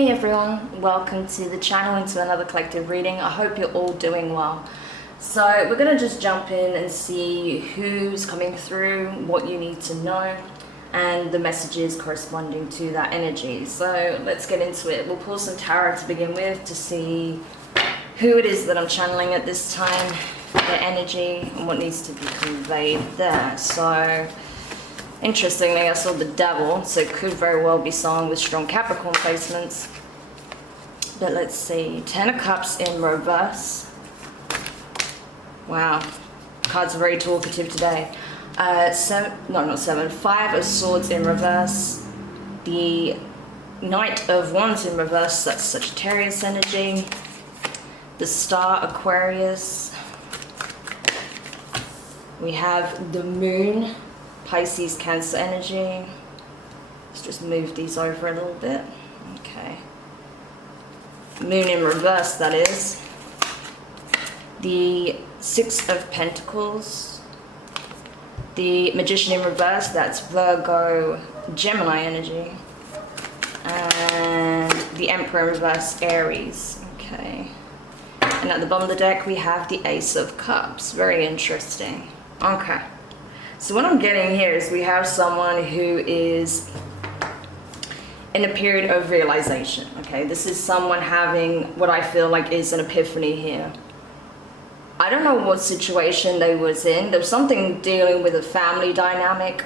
Hey everyone, welcome to the channel and to another collective reading. I hope you're all doing well. So we're going to just jump in and see who's coming through, what you need to know, and the messages corresponding to that energy. So let's get into it. We'll pull some tarot to begin with to see who it is that I'm channeling at this time, their energy, and what needs to be conveyed there. So interestingly, I saw the Devil, so it could very well be someone with strong Capricorn placements. But let's see, 10 of Cups in reverse. Wow, cards are very talkative today. 5 of Swords in reverse. The Knight of Wands in reverse, that's Sagittarius energy. The Star, Aquarius. We have the Moon, Pisces, Cancer energy. Let's just move these over a little bit. Okay. Moon in reverse, that is. The 6 of Pentacles. The Magician in reverse, that's Virgo, Gemini energy. And the Emperor in reverse, Aries. Okay. And at the bottom of the deck, we have the Ace of Cups. Very interesting. Okay. So what I'm getting here is we have someone who is in a period of realization, okay? This is someone having what I feel like is an epiphany here. I don't know what situation they was in. There was something dealing with a family dynamic,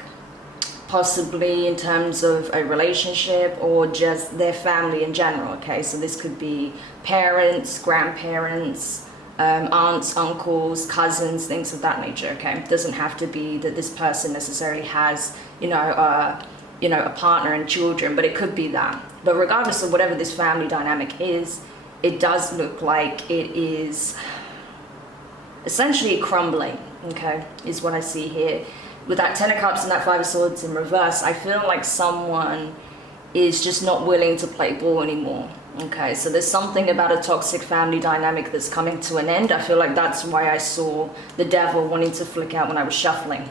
possibly in terms of a relationship or just their family in general, okay? So this could be parents, grandparents, aunts, uncles, cousins, things of that nature, okay? It doesn't have to be that this person necessarily has, a partner and children, but it could be that. But regardless of whatever this family dynamic is, it does look like it is essentially crumbling, okay, is what I see here. With that 10 of Cups and that 5 of Swords in reverse, I feel like someone is just not willing to play ball anymore. Okay, so there's something about a toxic family dynamic that's coming to an end. I feel like that's why I saw the Devil wanting to flick out when I was shuffling.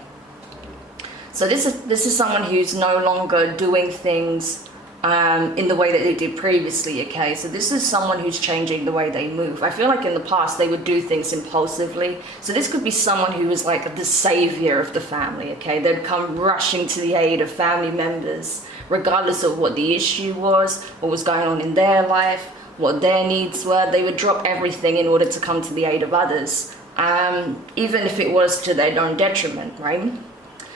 So this is someone who's no longer doing things in the way that they did previously, okay? So this is someone who's changing the way they move. I feel like in the past they would do things impulsively. So this could be someone who was like the savior of the family, okay? They'd come rushing to the aid of family members, regardless of what the issue was, what was going on in their life, what their needs were. They would drop everything in order to come to the aid of others, even if it was to their own detriment, right?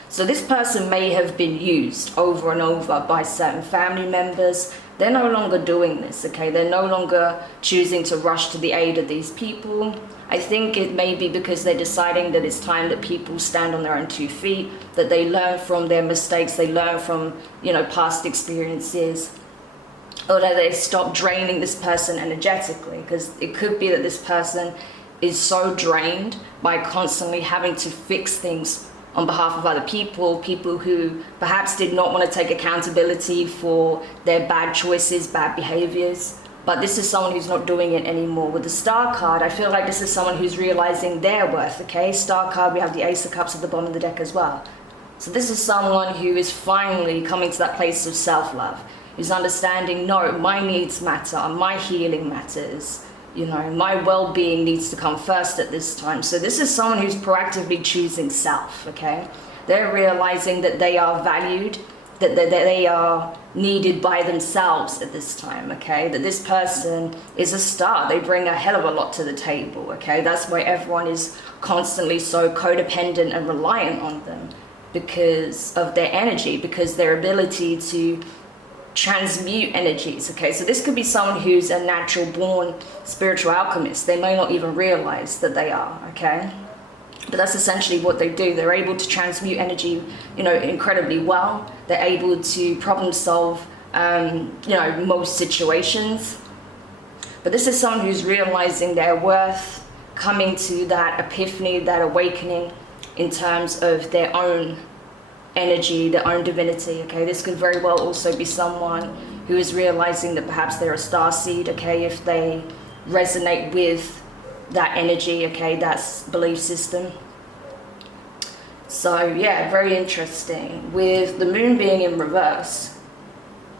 So this person may have been used over and over by certain family members. They're no longer doing this, okay? They're no longer choosing to rush to the aid of these people. I think it may be because they're deciding that it's time that people stand on their own 2 feet, that they learn from their mistakes, they learn from, past experiences, or that they stop draining this person energetically, because it could be that this person is so drained by constantly having to fix things on behalf of other people who perhaps did not want to take accountability for their bad choices, bad behaviors. But this is someone who's not doing it anymore. With the Star card, I feel like this is someone who's realizing their worth, okay? Star card, we have the Ace of Cups at the bottom of the deck as well. So this is someone who is finally coming to that place of self-love, who's understanding, no, my needs matter, my healing matters. My well-being needs to come first at this time. So this is someone who's proactively choosing self, okay? They're realizing that they are valued, that they are needed by themselves at this time, okay? That this person is a star. They bring a hell of a lot to the table, okay? That's why everyone is constantly so codependent and reliant on them, because of their energy, because their ability to transmute energies, okay? So this could be someone who's a natural born spiritual alchemist. They may not even realize that they are, okay? But that's essentially what they do. They're able to transmute energy, incredibly well. They're able to problem solve, most situations. But this is someone who's realizing their worth, coming to that epiphany, that awakening in terms of their own energy, their own divinity, okay? This could very well also be someone who is realizing that perhaps they're a star seed, okay? If they resonate with that energy, okay, that's belief system. So yeah, very interesting. With the moon being in reverse,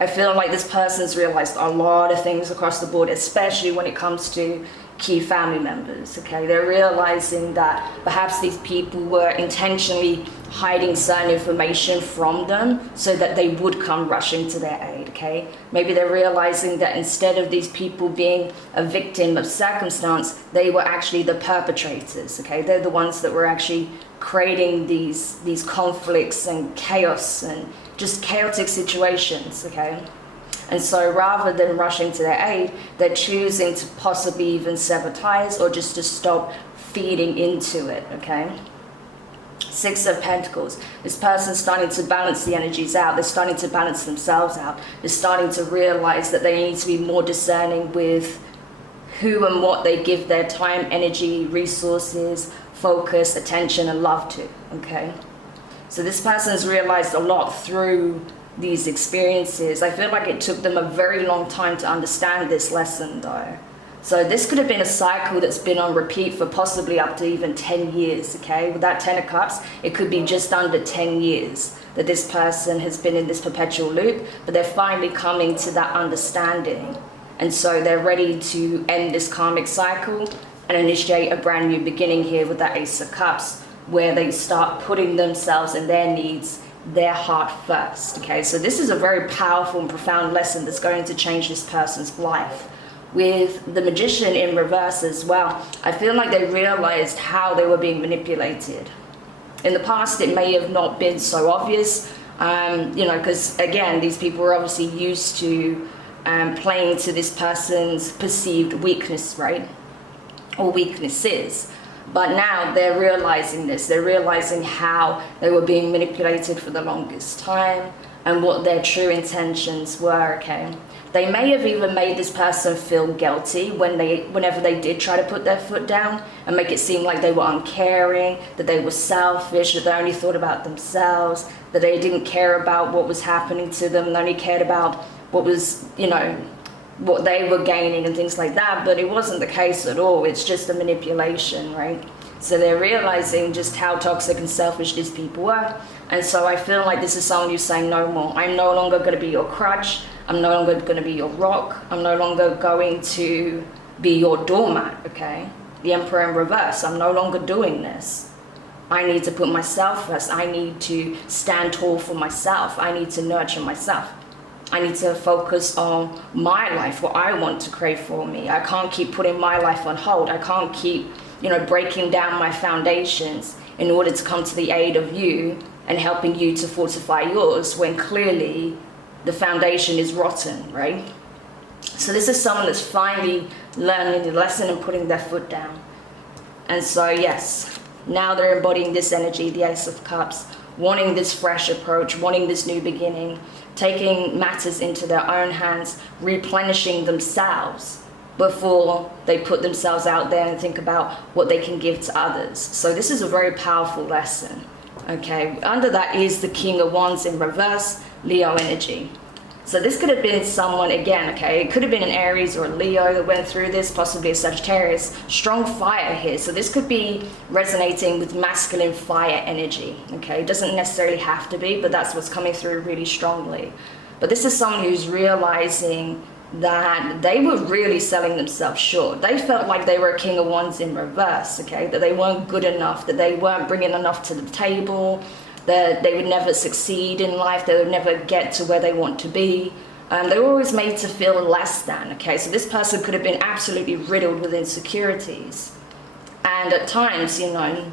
I feel like this person's realized a lot of things across the board, especially when it comes to key family members, okay? They're realizing that perhaps these people were intentionally hiding certain information from them so that they would come rushing to their aid, okay? Maybe they're realizing that instead of these people being a victim of circumstance, they were actually the perpetrators, okay? They're the ones that were actually creating these conflicts and chaos and just chaotic situations, okay? And so rather than rushing to their aid, they're choosing to possibly even sever ties or just to stop feeding into it, okay? Six of Pentacles. This person's starting to balance the energies out. They're starting to balance themselves out. They're starting to realize that they need to be more discerning with who and what they give their time, energy, resources, focus, attention, and love to, okay? So this person's realized a lot through these experiences. I feel like it took them a very long time to understand this lesson though. So this could have been a cycle that's been on repeat for possibly up to even 10 years, okay? With that 10 of Cups, it could be just under 10 years that this person has been in this perpetual loop, but they're finally coming to that understanding. And so they're ready to end this karmic cycle and initiate a brand new beginning here with that Ace of Cups, where they start putting themselves and their needs, their heart first, okay? So this is a very powerful and profound lesson that's going to change this person's life. With the Magician in reverse as well, I feel like they realized how they were being manipulated. In the past, it may have not been so obvious, you know, because again, these people were obviously used to playing to this person's perceived weakness, right? Or weaknesses. But now they're realizing this. They're realizing how they were being manipulated for the longest time and what their true intentions were, okay? They may have even made this person feel guilty whenever they did try to put their foot down and make it seem like they were uncaring, that they were selfish, that they only thought about themselves, that they didn't care about what was happening to them, they only cared about what was, you know, what they were gaining and things like that. But it wasn't the case at all. It's just a manipulation, right? So they're realizing just how toxic and selfish these people were. And so I feel like this is someone who's saying no more. I'm no longer going to be your crutch. I'm no longer going to be your rock. I'm no longer going to be your doormat, okay? The Emperor in reverse. I'm no longer doing this. I need to put myself first. I need to stand tall for myself. I need to nurture myself. I need to focus on my life, what I want to create for me. I can't keep putting my life on hold. I can't keep, you know, breaking down my foundations in order to come to the aid of you and helping you to fortify yours when clearly the foundation is rotten, right? So this is someone that's finally learning the lesson and putting their foot down. And so yes, now they're embodying this energy, the Ace of Cups, wanting this fresh approach, wanting this new beginning, taking matters into their own hands, replenishing themselves before they put themselves out there and think about what they can give to others. So this is a very powerful lesson, okay? Under that is the King of Wands in reverse, Leo energy. So this could have been someone, again, okay, it could have been an Aries or a Leo that went through this, possibly a Sagittarius. Strong fire here. So this could be resonating with masculine fire energy, okay? It doesn't necessarily have to be, but that's what's coming through really strongly. But this is someone who's realizing that they were really selling themselves short. They felt like they were a King of Wands in reverse, okay? That they weren't good enough, that they weren't bringing enough to the table, that they would never succeed in life, they would never get to where they want to be. They were always made to feel less than, okay? So this person could have been absolutely riddled with insecurities. And at times, you know,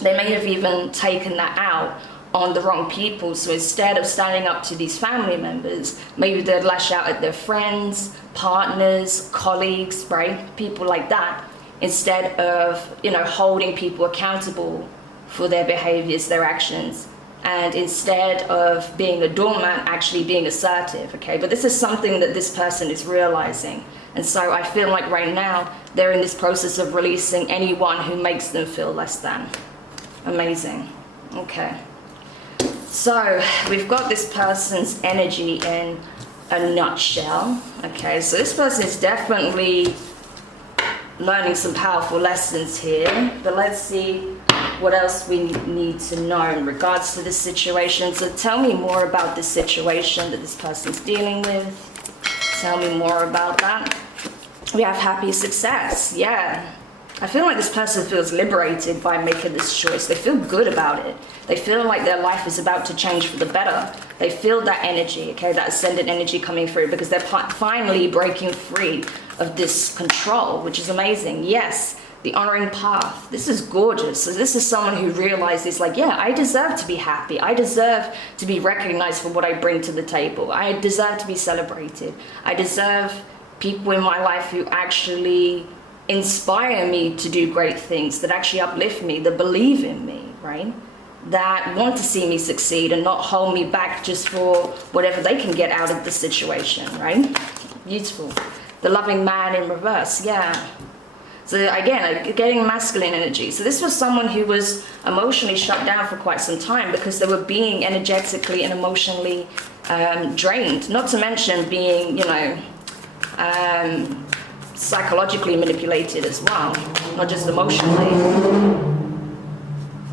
they may have even taken that out on the wrong people. So instead of standing up to these family members, maybe they'd lash out at their friends, partners, colleagues, right? People like that, instead of, you know, holding people accountable for their behaviors, their actions, and instead of being a doormat, actually being assertive, okay? But this is something that this person is realizing. And so I feel like right now, they're in this process of releasing anyone who makes them feel less than. Amazing, okay. So we've got this person's energy in a nutshell, okay? So this person is definitely learning some powerful lessons here, but let's see what else we need to know in regards to this situation. So tell me more about this situation that this person's dealing with. Tell me more about that. We have happy success. Yeah. I feel like this person feels liberated by making this choice. They feel good about it. They feel like their life is about to change for the better. They feel that energy, okay, that ascendant energy coming through, because they're finally breaking free of this control, which is amazing. Yes, the honoring path. This is gorgeous. So this is someone who realizes, like, yeah, I deserve to be happy. I deserve to be recognized for what I bring to the table. I deserve to be celebrated. I deserve people in my life who actually inspire me to do great things, that actually uplift me, that believe in me, right? That want to see me succeed and not hold me back just for whatever they can get out of the situation, right? Beautiful. The loving man in reverse, yeah. So again, getting masculine energy. So this was someone who was emotionally shut down for quite some time because they were being energetically and emotionally drained. Not to mention being, you know, psychologically manipulated as well, not just emotionally.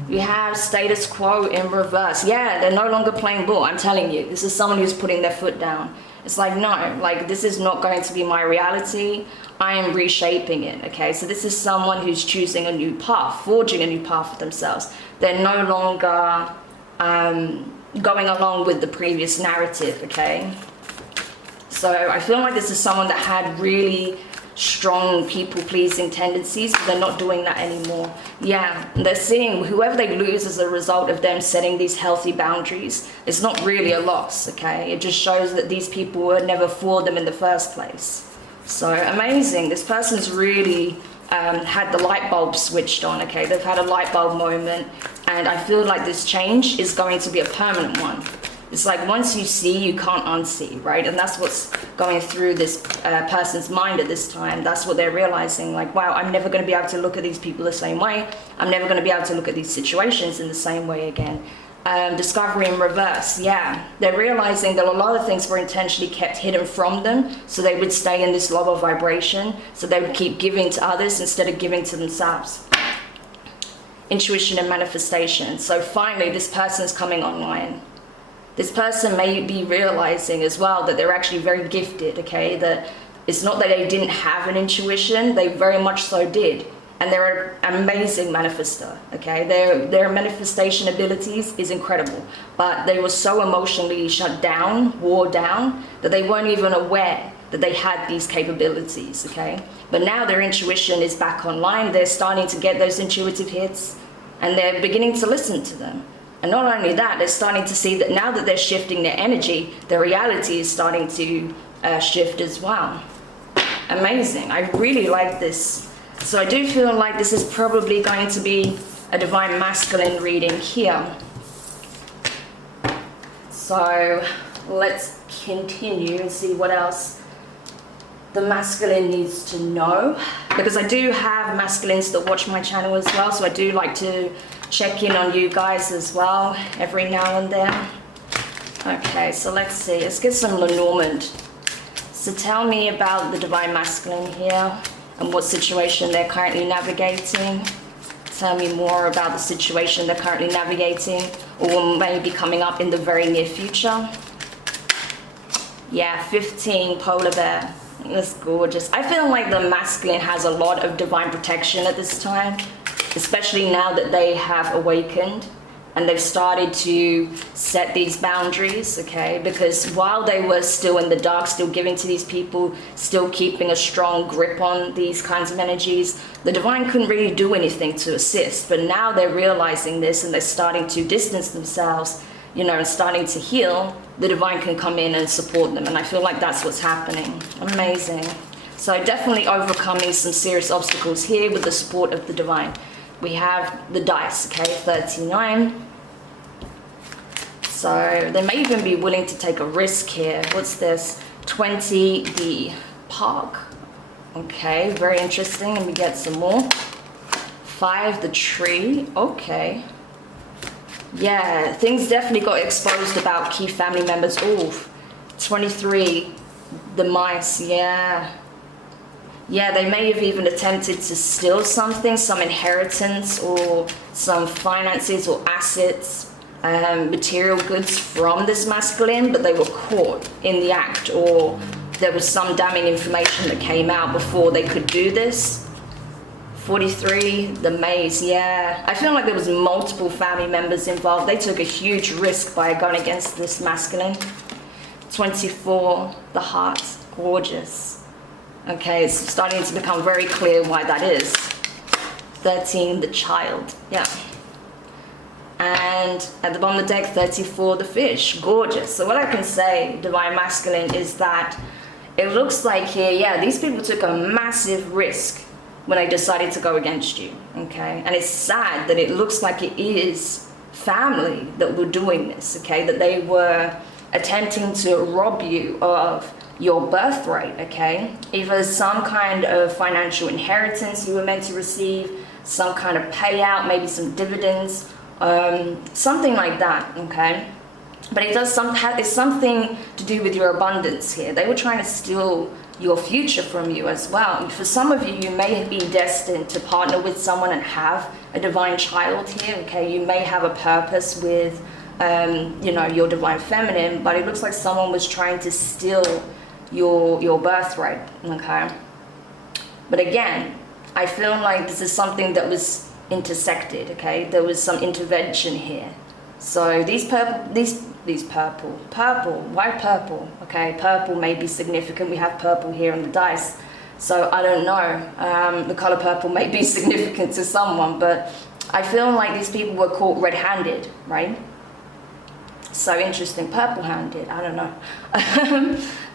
We have status quo in reverse. Yeah, they're no longer playing ball. I'm telling you, this is someone who's putting their foot down. It's like, no, like, this is not going to be my reality. I am reshaping it, okay? So this is someone who's choosing a new path, forging a new path for themselves. They're no longer going along with the previous narrative, okay? So I feel like this is someone that had really strong people-pleasing tendencies, but they're not doing that anymore. Yeah, they're seeing whoever they lose as a result of them setting these healthy boundaries. It's not really a loss, okay? It just shows that these people were never for them in the first place. So amazing. This person's really had the light bulb switched on, okay? They've had a light bulb moment, and I feel like this change is going to be a permanent one. It's like once you see, you can't unsee, right? And that's what's going through this person's mind at this time. That's what they're realizing, like, wow, I'm never going to be able to look at these people the same way. I'm never going to be able to look at these situations in the same way again. Discovery in reverse, yeah. They're realizing that a lot of things were intentionally kept hidden from them, so they would stay in this lower vibration, so they would keep giving to others instead of giving to themselves. Intuition and manifestation. So finally, this person's coming online. This person may be realizing as well that they're actually very gifted, okay? That it's not that they didn't have an intuition, they very much so did. And they're an amazing manifester, okay? Their manifestation abilities is incredible, but they were so emotionally shut down, wore down, that they weren't even aware that they had these capabilities, okay? But now their intuition is back online. They're starting to get those intuitive hits, and they're beginning to listen to them. And not only that, they're starting to see that now that they're shifting their energy, their reality is starting to shift as well. Amazing. I really like this. So I do feel like this is probably going to be a Divine Masculine reading here. So let's continue and see what else the masculine needs to know. Because I do have masculines that watch my channel as well, so I do like to check in on you guys as well every now and then. Okay, so let's see. Let's get some Lenormand. So tell me about the Divine Masculine here and what situation they're currently navigating. Tell me more about the situation they're currently navigating or may be coming up in the very near future. Yeah, 15, polar bear. That's gorgeous. I feel like the masculine has a lot of divine protection at this time, especially now that they have awakened and they've started to set these boundaries, okay? Because while they were still in the dark, still giving to these people, still keeping a strong grip on these kinds of energies, the divine couldn't really do anything to assist. But now they're realizing this and they're starting to distance themselves, you know, and starting to heal. The divine can come in and support them, and I feel like that's what's happening. Amazing. So definitely overcoming some serious obstacles here with the support of the divine. We have the dice, okay, 39. So they may even be willing to take a risk here. What's this? 20, the park. Okay, very interesting. Let me get some more. 5, the tree. Okay. Yeah, things definitely got exposed about key family members. Ooh, 23, the mice, yeah. Yeah, they may have even attempted to steal something, some inheritance or some finances or assets, material goods from this masculine, but they were caught in the act, or there was some damning information that came out before they could do this. 43, the maze, yeah. I feel like there was multiple family members involved. They took a huge risk by going against this masculine. 24, the heart, gorgeous. Okay, it's starting to become very clear why that is. 13, the child, yeah. And at the bottom of the deck, 34, the fish, gorgeous. So what I can say, Divine Masculine, is that it looks like here, yeah, these people took a massive risk when they decided to go against you, okay? And it's sad that it looks like it is family that were doing this, okay? That they were attempting to rob you of your birthright, okay? Either some kind of financial inheritance you were meant to receive, some kind of payout, maybe some dividends, something like that, okay? But it does it's something to do with your abundance here. They were trying to steal your future from you as well. For some of you, you may be destined to partner with someone and have a divine child here, okay? You may have a purpose with, you know, your divine feminine, but it looks like someone was trying to steal your birthright, okay? But again, I feel like this is something that was intersected, okay? There was some intervention here. So these purple, why purple? Okay, purple may be significant. We have purple here on the dice. So I don't know, the color purple may be significant to someone, but I feel like these people were caught red-handed, right? So interesting, purple-handed, I don't know.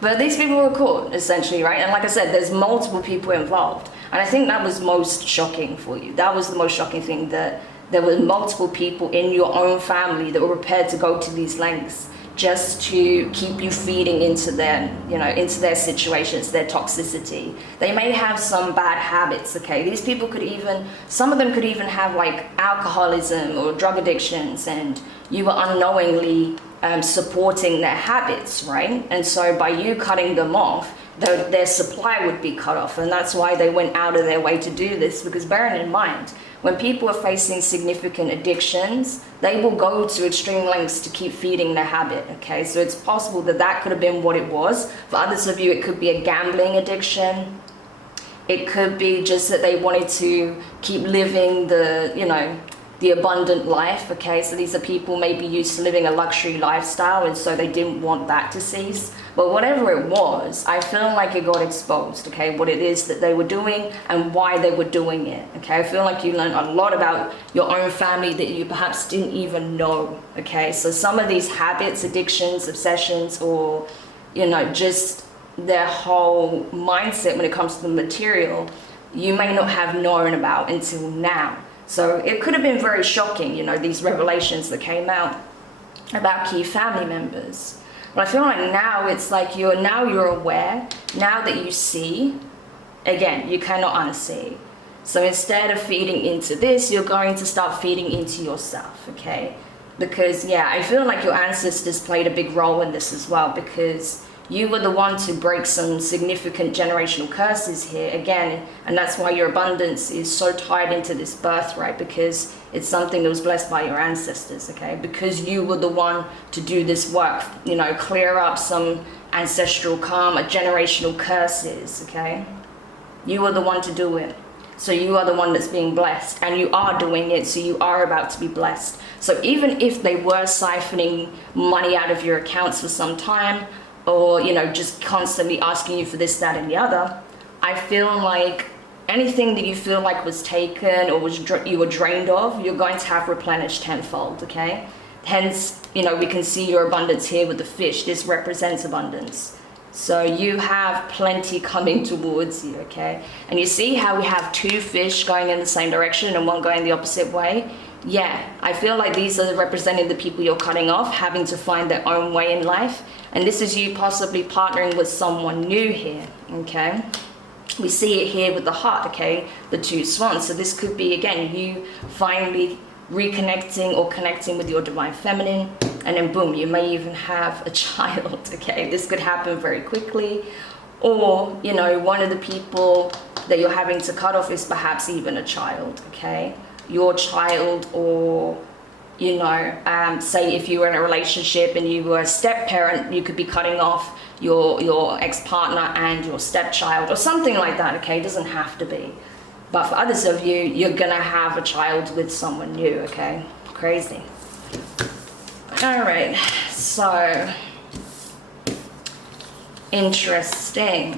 But these people were caught, essentially, right? And like I said, there's multiple people involved. And I think that was most shocking for you. That was the most shocking thing, that there were multiple people in your own family that were prepared to go to these lengths just to keep you feeding into their, you know, into their situations, their toxicity. They may have some bad habits, okay? These people could even, some of them could even have like alcoholism or drug addictions, and you were unknowingly supporting their habits, right? And so by you cutting them off, their supply would be cut off, and that's why they went out of their way to do this. Because bearing in mind, when people are facing significant addictions, they will go to extreme lengths to keep feeding their habit, okay? So it's possible that that could have been what it was. For others of you, it could be a gambling addiction. It could be just that they wanted to keep living the, you know, the abundant life, okay? So these are people maybe used to living a luxury lifestyle, and so they didn't want that to cease. But whatever it was, I feel like it got exposed, okay? What it is that they were doing and why they were doing it, okay? I feel like you learned a lot about your own family that you perhaps didn't even know, okay? So some of these habits, addictions, obsessions, or, you know, just their whole mindset when it comes to the material, you may not have known about until now. So it could have been very shocking, you know, these revelations that came out about key family members. But I feel like now it's like you're aware, now that you see, again, you cannot unsee. So instead of feeding into this, you're going to start feeding into yourself, okay? Because, yeah, I feel like your ancestors played a big role in this as well, because you were the one to break some significant generational curses here, again, and that's why your abundance is so tied into this birthright, because it's something that was blessed by your ancestors, okay? Because you were the one to do this work, you know, clear up some ancestral karma, generational curses, okay? You were the one to do it. So you are the one that's being blessed, and you are doing it, so you are about to be blessed. So even if they were siphoning money out of your accounts for some time, or, you know, just constantly asking you for this, that, and the other, I feel like anything that you feel like was taken or was you were drained of, you're going to have replenished tenfold, okay? Hence, you know, we can see your abundance here with the fish. This represents abundance. So you have plenty coming towards you, okay? And you see how we have two fish going in the same direction and one going the opposite way? Yeah, I feel like these are representing the people you're cutting off, having to find their own way in life. And this is you possibly partnering with someone new here, okay? We see it here with the heart, okay? The two swans. So this could be, again, you finally reconnecting or connecting with your divine feminine, and then boom, you may even have a child, okay? This could happen very quickly. Or, you know, one of the people that you're having to cut off is perhaps even a child, okay? Your child, or, you know, say if you were in a relationship and you were a step parent, you could be cutting off your ex-partner and your stepchild or something like that, okay? It doesn't have to be. But for others of you, you're gonna have a child with someone new, okay? Crazy. All right, so interesting.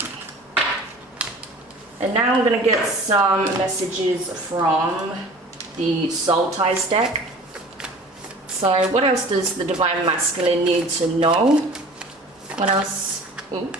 And now I'm gonna get some messages from the Soul Ties deck. So what else does the Divine Masculine need to know? What else? Ooh.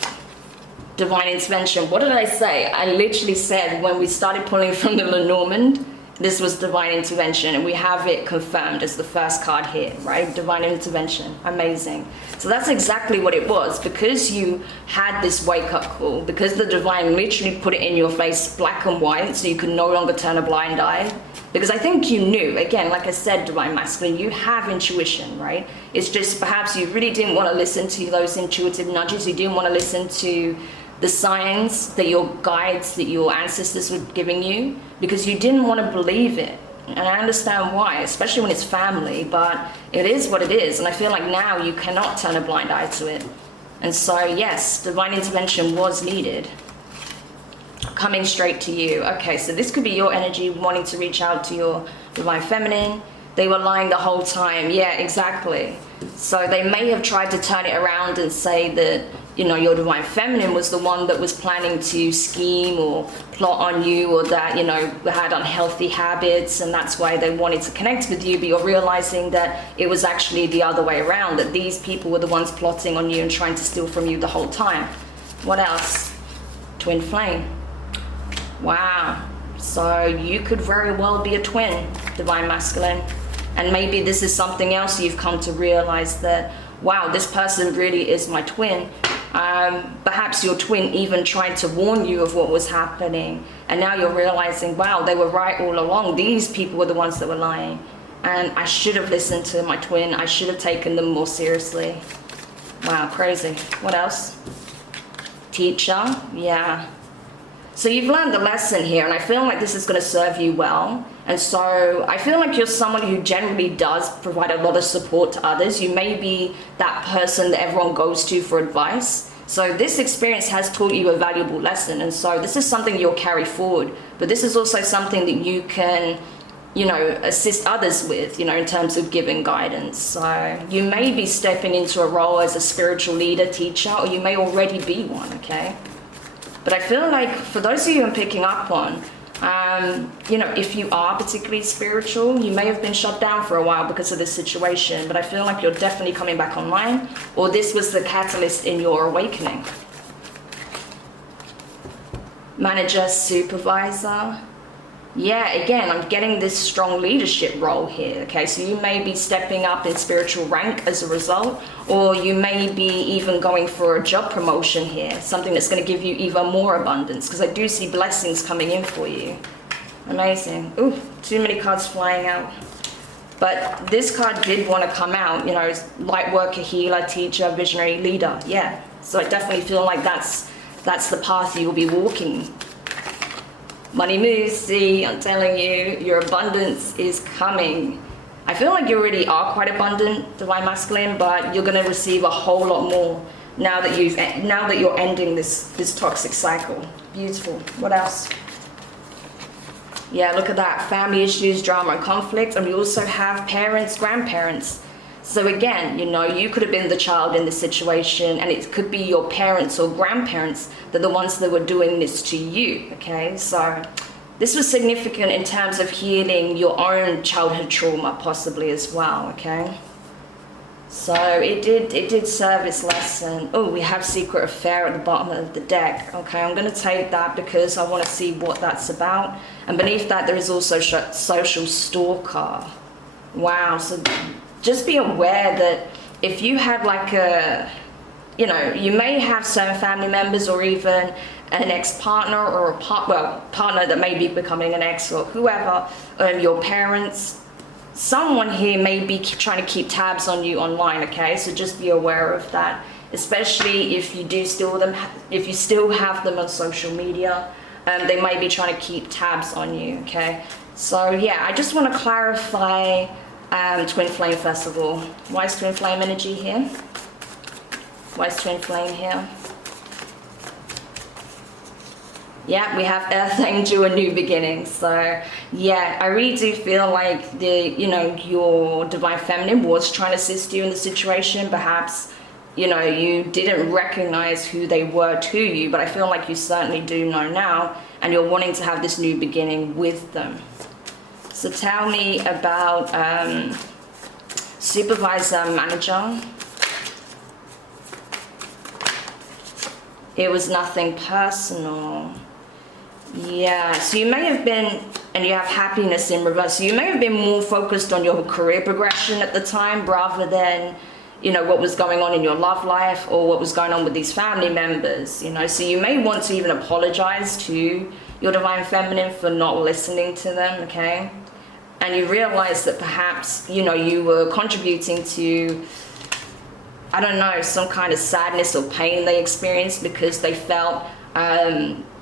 Divine Intervention. What did I say? I literally said when we started pulling from the Lenormand, this was Divine Intervention, and we have it confirmed as the first card here, right? Divine Intervention. Amazing. So that's exactly what it was. Because you had this wake-up call, because the Divine literally put it in your face black and white, so you could no longer turn a blind eye. Because I think you knew, again, like I said, Divine Masculine, you have intuition, right? It's just perhaps you really didn't want to listen to those intuitive nudges. You didn't want to listen to the signs that your guides, that your ancestors were giving you, because you didn't want to believe it. And I understand why, especially when it's family, but it is what it is. And I feel like now you cannot turn a blind eye to it. And so, yes, Divine Intervention was needed. Coming straight to you. Okay, so this could be your energy wanting to reach out to your Divine Feminine. They were lying the whole time. Yeah, exactly. So they may have tried to turn it around and say that, you know, your Divine Feminine was the one that was planning to scheme or plot on you, or that, you know, had unhealthy habits, and that's why they wanted to connect with you. But you're realizing that it was actually the other way around, that these people were the ones plotting on you and trying to steal from you the whole time. What else? Twin Flame. Wow. So you could very well be a twin, Divine Masculine. And maybe this is something else you've come to realize, that, wow, this person really is my twin. Perhaps your twin even tried to warn you of what was happening. And now you're realizing, wow, they were right all along. These people were the ones that were lying. And I should have listened to my twin. I should have taken them more seriously. Wow, crazy. What else? Teacher. Yeah. So you've learned the lesson here, and I feel like this is going to serve you well. And so I feel like you're someone who generally does provide a lot of support to others. You may be that person that everyone goes to for advice. So this experience has taught you a valuable lesson, and so this is something you'll carry forward. But this is also something that you can, you know, assist others with, you know, in terms of giving guidance. So you may be stepping into a role as a spiritual leader, teacher, or you may already be one, okay? But I feel like for those of you I'm picking up on, you know, if you are particularly spiritual, you may have been shut down for a while because of this situation, but I feel like you're definitely coming back online, or this was the catalyst in your awakening. Manager, supervisor. Yeah, again, I'm getting this strong leadership role here, okay? So you may be stepping up in spiritual rank as a result, or you may be even going for a job promotion here, something that's going to give you even more abundance, because I do see blessings coming in for you. Amazing. Ooh, too many cards flying out. But this card did want to come out, you know, light worker, healer, teacher, visionary, leader. Yeah, so I definitely feel like that's the path you'll be walking. Money moves, see, I'm telling you, your abundance is coming. I feel like you already are quite abundant, Divine Masculine, but you're going to receive a whole lot more now that you're ending this toxic cycle. Beautiful. What else? Yeah, look at that. Family issues, drama, and conflict. And we also have parents, grandparents. So again, you know, you could have been the child in this situation, and it could be your parents or grandparents that are the ones that were doing this to you, okay? So this was significant in terms of healing your own childhood trauma possibly as well, okay? So it did serve its lesson. Oh, we have Secret Affair at the bottom of the deck. Okay, I'm going to take that because I want to see what that's about. And beneath that, there is also Social Stalker. Wow, so just be aware that if you have like a, you know, you may have certain family members or even an ex-partner or a partner that may be becoming an ex or whoever, your parents, someone here may be trying to keep tabs on you online, okay? So just be aware of that, especially if you do still have them on social media. they might be trying to keep tabs on you, okay? So yeah, I just want to clarify Twin Flame first of all. Why is Twin Flame energy here? Why is Twin Flame here? Yeah, we have Earth Angel, a new beginning. So yeah, I really do feel like your Divine Feminine was trying to assist you in the situation. Perhaps, you didn't recognize who they were to you, but I feel like you certainly do know now, and you're wanting to have this new beginning with them. So tell me about supervisor, manager. It was nothing personal. Yeah, so you may have been, and you have happiness in reverse, so you may have been more focused on your career progression at the time rather than, what was going on in your love life or what was going on with these family members, so you may want to even apologize to your Divine Feminine for not listening to them, okay? And you realize that perhaps, you were contributing to, I don't know, some kind of sadness or pain they experienced because they felt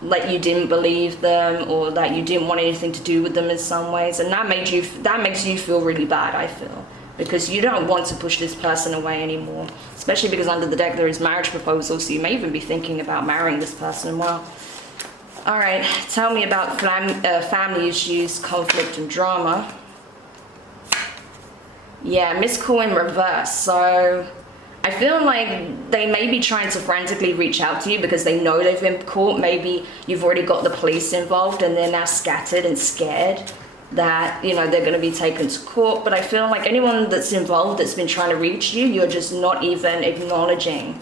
like you didn't believe them or that you didn't want anything to do with them in some ways, and that makes you feel really bad, I feel, because you don't want to push this person away anymore, especially because under the deck there is marriage proposal, so you may even be thinking about marrying this person. Well, all right, tell me about family issues, conflict and drama. Yeah, missed call in reverse. So I feel like they may be trying to frantically reach out to you because they know they've been caught. Maybe you've already got the police involved and they're now scattered and scared that, they're going to be taken to court. But I feel like anyone that's involved that's been trying to reach you, you're just not even acknowledging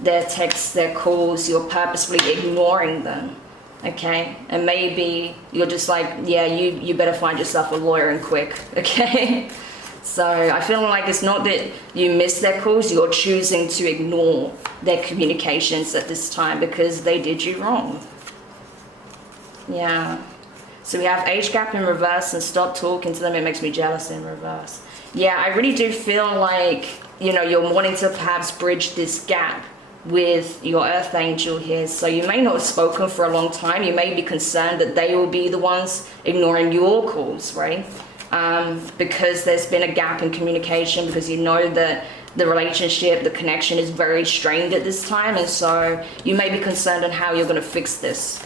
their texts, their calls. You're purposefully ignoring them, okay? And maybe you're just like, yeah, you better find yourself a lawyer and quick, okay? So I feel like it's not that you miss their calls, you're choosing to ignore their communications at this time because they did you wrong. Yeah. So we have age gap in reverse and stop talking to them, it makes me jealous in reverse. Yeah, I really do feel like, you're wanting to perhaps bridge this gap with your Earth Angel here. So you may not have spoken for a long time. You may be concerned that they will be the ones ignoring your calls, right? Because there's been a gap in communication, because you know that the relationship, the connection is very strained at this time, and so you may be concerned on how you're going to fix this.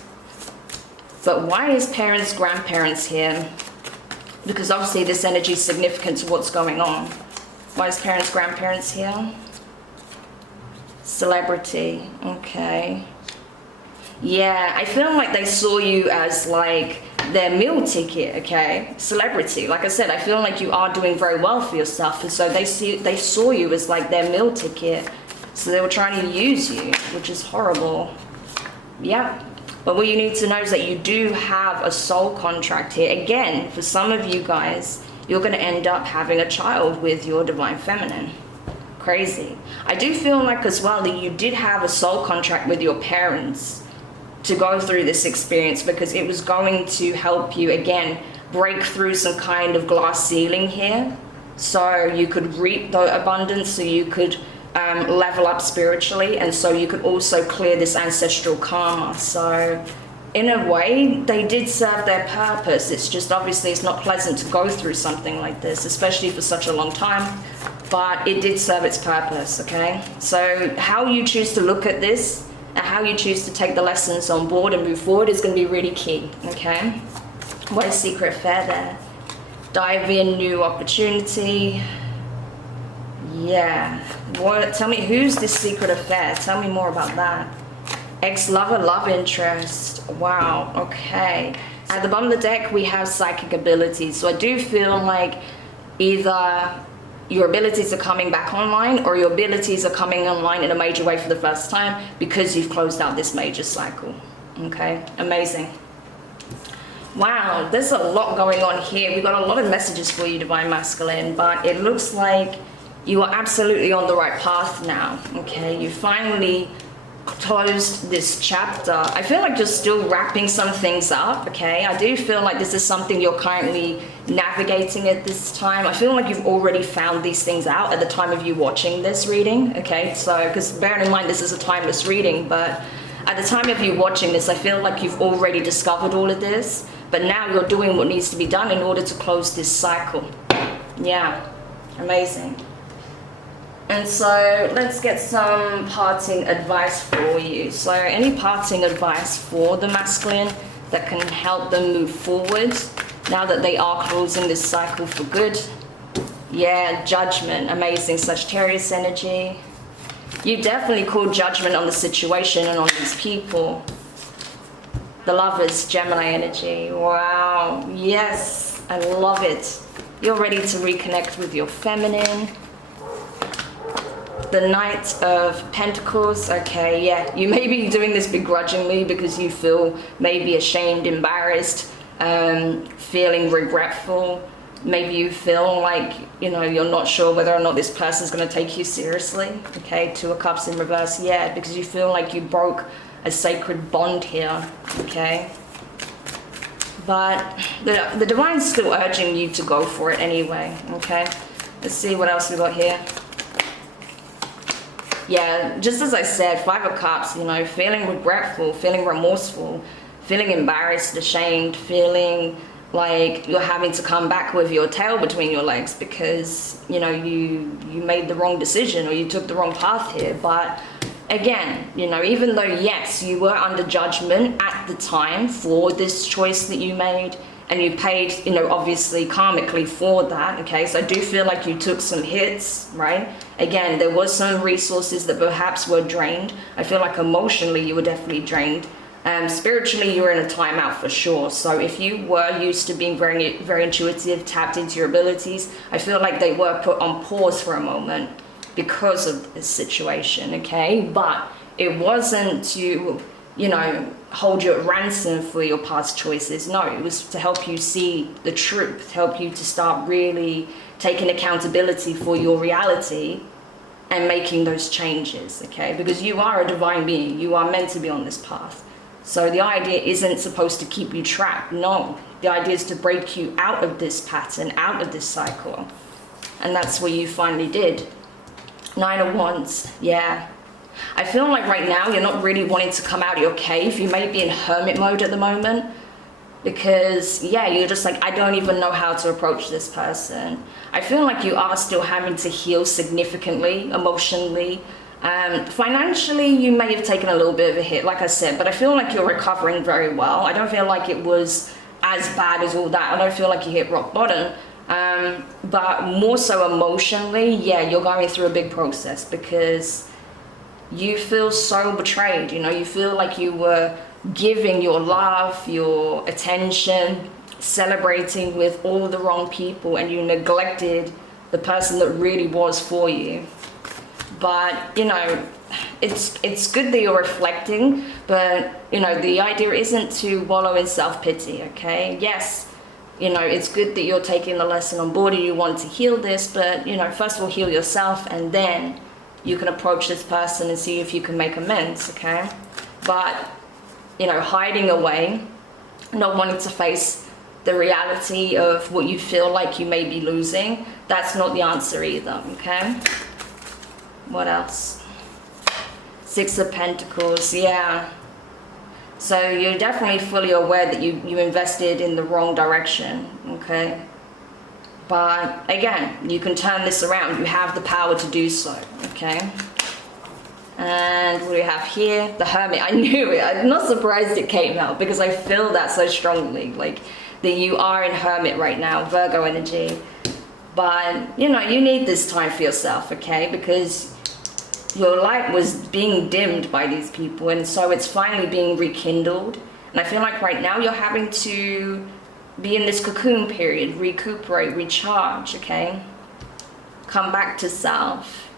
But why is parents, grandparents here? Because obviously this energy is significant to what's going on. Why is parents, grandparents here? Celebrity, okay. Yeah, I feel like they saw you as like their meal ticket, okay? Celebrity, like I said, I feel like you are doing very well for yourself, and so they saw you as like their meal ticket, so they were trying to use you, which is horrible. Yeah, but what you need to know is that you do have a soul contract here. Again, for some of you guys, you're going to end up having a child with your Divine Feminine. Crazy. I do feel like as well that you did have a soul contract with your parents to go through this experience, because it was going to help you again break through some kind of glass ceiling here, so you could reap the abundance, so you could level up spiritually, and so you could also clear this ancestral karma. So in a way they did serve their purpose. It's just obviously it's not pleasant to go through something like this, especially for such a long time, but it did serve its purpose, okay? So how you choose to look at this and how you choose to take the lessons on board and move forward is going to be really key, okay? What is secret affair there? Dive in, new opportunity. Yeah. What? Tell me, who's this secret affair? Tell me more about that. Ex-lover, love interest. Wow, okay. At the bottom of the deck, we have psychic abilities. So I do feel like either your abilities are coming back online, or your abilities are coming online in a major way for the first time because you've closed out this major cycle. Okay, amazing. Wow, there's a lot going on here. We've got a lot of messages for you, Divine Masculine, but it looks like you are absolutely on the right path now. Okay, you finally closed this chapter. I feel like you're still wrapping some things up, okay? I do feel like this is something you're currently navigating at this time. I feel like you've already found these things out at the time of you watching this reading, okay? So, because bearing in mind this is a timeless reading, but At the time of you watching this, I feel like you've already discovered all of this, but now you're doing what needs to be done in order to close this cycle. Yeah, amazing. And so let's get some parting advice for you. So any parting advice for the masculine that can help them move forward now that they are closing this cycle for good? Yeah, Judgment, amazing. Sagittarius energy. You definitely call judgment on the situation and on these people. The Lovers, Gemini energy. Wow, yes, I love it. You're ready to reconnect with your feminine. The Knight of Pentacles. Okay, yeah, you may be doing this begrudgingly because you feel maybe ashamed, embarrassed, feeling regretful. Maybe you feel like, you know, you're not sure whether or not this person's going to take you seriously. Okay, Two of Cups in reverse. Yeah, because you feel like you broke a sacred bond here. Okay, but the Divine's still urging you to go for it anyway. Okay, let's see what else we got here. Yeah, just as I said, Five of Cups, you know, feeling regretful, feeling remorseful, feeling embarrassed, ashamed, feeling like you're having to come back with your tail between your legs because, you know, you made the wrong decision or you took the wrong path here. But again, you know, even though, yes, you were under judgment at the time for this choice that you made, and you paid, you know, obviously karmically for that, okay? So I do feel like you took some hits, right? Again, there was some resources that perhaps were drained. I feel like emotionally you were definitely drained. Spiritually, you were in a timeout for sure. So if you were used to being very, very intuitive, tapped into your abilities, I feel like they were put on pause for a moment because of this situation, okay? But it wasn't to, you know, hold you at ransom for your past choices. No, it was to help you see the truth, help you to start really taking accountability for your reality and making those changes, okay? Because you are a divine being, you are meant to be on this path. So the idea isn't supposed to keep you trapped, no. The idea is to break you out of this pattern, out of this cycle. And that's what you finally did. Nine of Wands, yeah. I feel like right now you're not really wanting to come out of your cave. You may be in hermit mode at the moment because, yeah, you're just like, I don't even know how to approach this person. I feel like you are still having to heal significantly, emotionally. Financially, you may have taken a little bit of a hit, like I said, but I feel like you're recovering very well. I don't feel like it was as bad as all that. I don't feel like you hit rock bottom. But more so emotionally, yeah, you're going through a big process because you feel so betrayed. You know, you feel like you were giving your love, your attention, celebrating with all the wrong people, and you neglected the person that really was for you. But, you know, it's good that you're reflecting, but, you know, the idea isn't to wallow in self-pity, okay? Yes, you know, it's good that you're taking the lesson on board and you want to heal this, but, you know, first of all, heal yourself, and then you can approach this person and see if you can make amends, okay? But, you know, hiding away, not wanting to face the reality of what you feel like you may be losing, that's not the answer either, okay? What else? Six of Pentacles, yeah. So you're definitely fully aware that you invested in the wrong direction, okay? But again, you can turn this around. You have the power to do so, okay? And what do we have here? The Hermit. I knew it. I'm not surprised it came out because I feel that so strongly. Like, that you are in Hermit right now, Virgo energy. But, you know, you need this time for yourself, okay? Because your light was being dimmed by these people, and so it's finally being rekindled. And I feel like right now you're having to be in this cocoon period, recuperate, recharge, okay? Come back to self.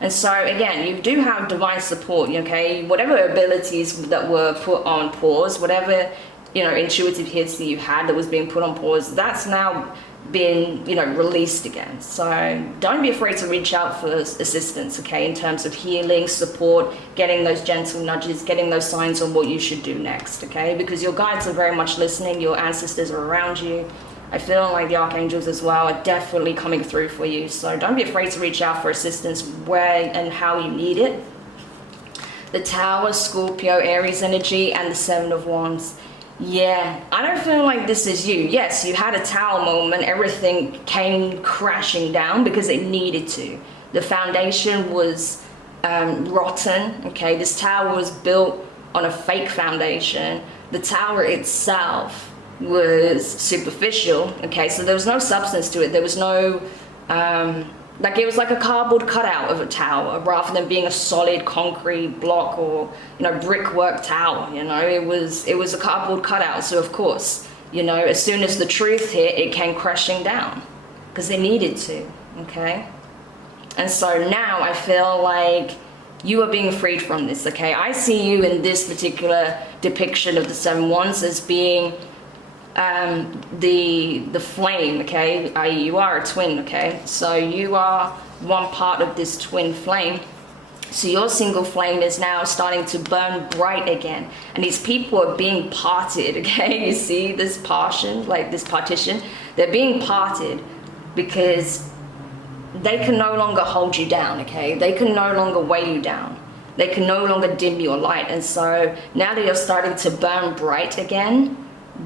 And so again, you do have divine support, okay? Whatever abilities that were put on pause, whatever, you know, intuitive hits that you had that was being put on pause, that's now been, you know, released again. So don't be afraid to reach out for assistance, okay, in terms of healing, support, getting those gentle nudges, getting those signs on what you should do next, okay? Because your guides are very much listening, your ancestors are around you. I feel like the archangels as well are definitely coming through for you. So don't be afraid to reach out for assistance where and how you need it. the Tower, Scorpio, Aries energy, and the Seven of Wands. Yeah, I don't feel like this is you. Yes, you had a Tower moment. Everything came crashing down because it needed to. The foundation was rotten, okay? This tower was built on a fake foundation. The tower itself was superficial, okay? So there was no substance to it. There was no, like it was like a cardboard cutout of a tower rather than being a solid concrete block or, you know, brickwork tower, you know? It was a cardboard cutout. So of course, you know, as soon as the truth hit, it came crashing down because they needed to, okay? And so now I feel like you are being freed from this, okay? I see you in this particular depiction of the Seven Wands as being the flame, okay? I.e. you are a twin, okay? So you are one part of this twin flame. So your single flame is now starting to burn bright again. And these people are being parted, okay? You see this partition, like this partition? They're being parted because they can no longer hold you down, okay? They can no longer weigh you down. They can no longer dim your light. And so now that you're starting to burn bright again,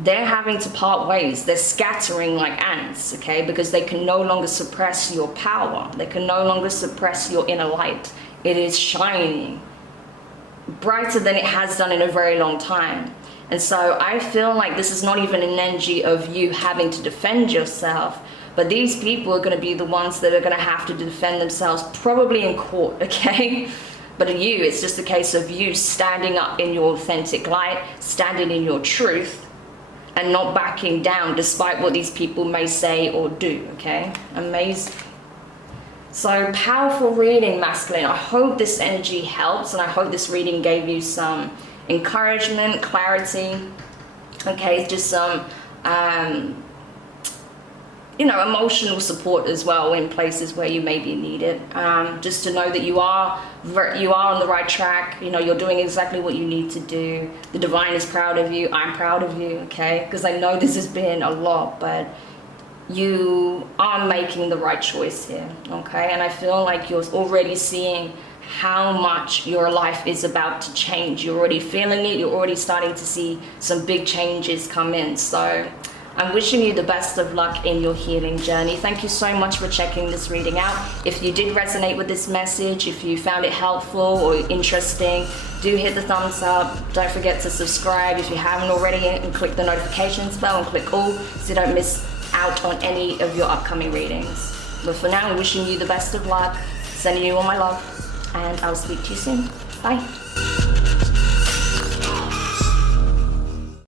they're having to part ways. They're scattering like ants, okay? Because they can no longer suppress your power. They can no longer suppress your inner light. It is shining brighter than it has done in a very long time. And so I feel like this is not even an energy of you having to defend yourself, but these people are going to be the ones that are going to have to defend themselves, probably in court, okay? But you, it's just a case of you standing up in your authentic light, standing in your truth, and not backing down despite what these people may say or do, okay? Amazing. So powerful reading, masculine. I hope this energy helps, and I hope this reading gave you some encouragement, clarity, okay? Just some you know, emotional support as well in places where you maybe need it. Just to know that you are on the right track. You know, you're doing exactly what you need to do. The divine is proud of you. I'm proud of you, okay? Because I know this has been a lot, but you are making the right choice here, okay? And I feel like you're already seeing how much your life is about to change. You're already feeling it. You're already starting to see some big changes come in. So I'm wishing you the best of luck in your healing journey. Thank you so much for checking this reading out. If you did resonate with this message, if you found it helpful or interesting, do hit the thumbs up. Don't forget to subscribe if you haven't already, and click the notifications bell and click all so you don't miss out on any of your upcoming readings. But for now, I'm wishing you the best of luck, sending you all my love, and I'll speak to you soon. Bye.